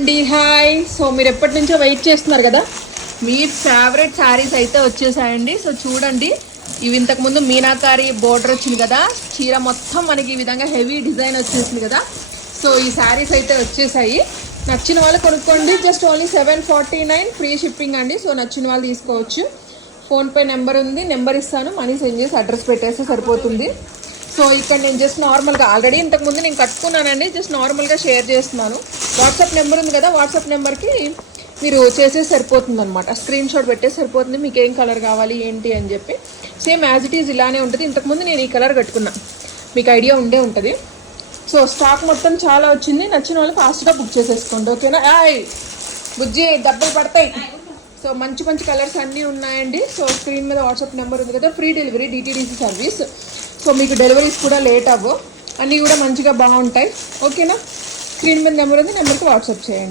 అండి hi. So మీరు ఎప్పటి నుంచో వెయిట్ చేస్తున్నారు కదా, మీ ఫేవరెట్ శారీస్ అయితే వచ్చేసాయండి. సో చూడండి, ఇవి ఇంతకుముందు మీనాకారి బోర్డర్ వచ్చింది కదా, చీర మొత్తం మనకి ఈ విధంగా హెవీ డిజైన్ వచ్చేసింది కదా. సో ఈ శారీస్ అయితే వచ్చేసాయి. నచ్చిన వాళ్ళు కొనుక్కోండి. జస్ట్ ఓన్లీ 749 ఫ్రీ షిప్పింగ్ అండి. సో నచ్చిన వాళ్ళు తీసుకోవచ్చు. ఫోన్పే నెంబర్ ఉంది, నెంబర్ ఇస్తాను, మనీ సెండ్ చేసి అడ్రస్ పెట్టేస్తే సరిపోతుంది. సో ఇక్కడ నేను జస్ట్ నార్మల్గా ఆల్రెడీ ఇంతకుముందు నేను కట్టుకున్నానండి, జస్ట్ నార్మల్గా షేర్ చేస్తున్నాను. వాట్సాప్ నెంబర్ ఉంది కదా, వాట్సాప్ నెంబర్కి మీరు చేసేసి సరిపోతుంది అనమాట. స్క్రీన్ షాట్ పెట్టేసి సరిపోతుంది, మీకు ఏం కలర్ కావాలి ఏంటి అని చెప్పి. సేమ్ యాజ్ ఇట్ ఈజ్ ఇలానే ఉంటుంది. ఇంతకుముందు నేను ఈ కలర్ కట్టుకున్నా, మీకు ఐడియా ఉండే ఉంటుంది. సో స్టాక్ మొత్తం చాలా వచ్చింది. నచ్చిన వాళ్ళు ఫాస్ట్గా బుక్ చేసేసుకోండి, ఓకేనా. బుజ్జి డబ్బులు పడతాయి. సో మంచి మంచి కలర్స్ అన్నీ ఉన్నాయండి. సో స్క్రీన్ మీద వాట్సాప్ నెంబర్ ఉంది కదా, free delivery DTDC service. So మీకు డెలివరీస్ కూడా లేట్ అవ్వవు, అన్నీ కూడా మంచిగా బాగుంటాయి, ఓకేనా. స్క్రీన్ మీద నెంబర్ ఉంది, నెంబర్కి వాట్సాప్ చేయండి.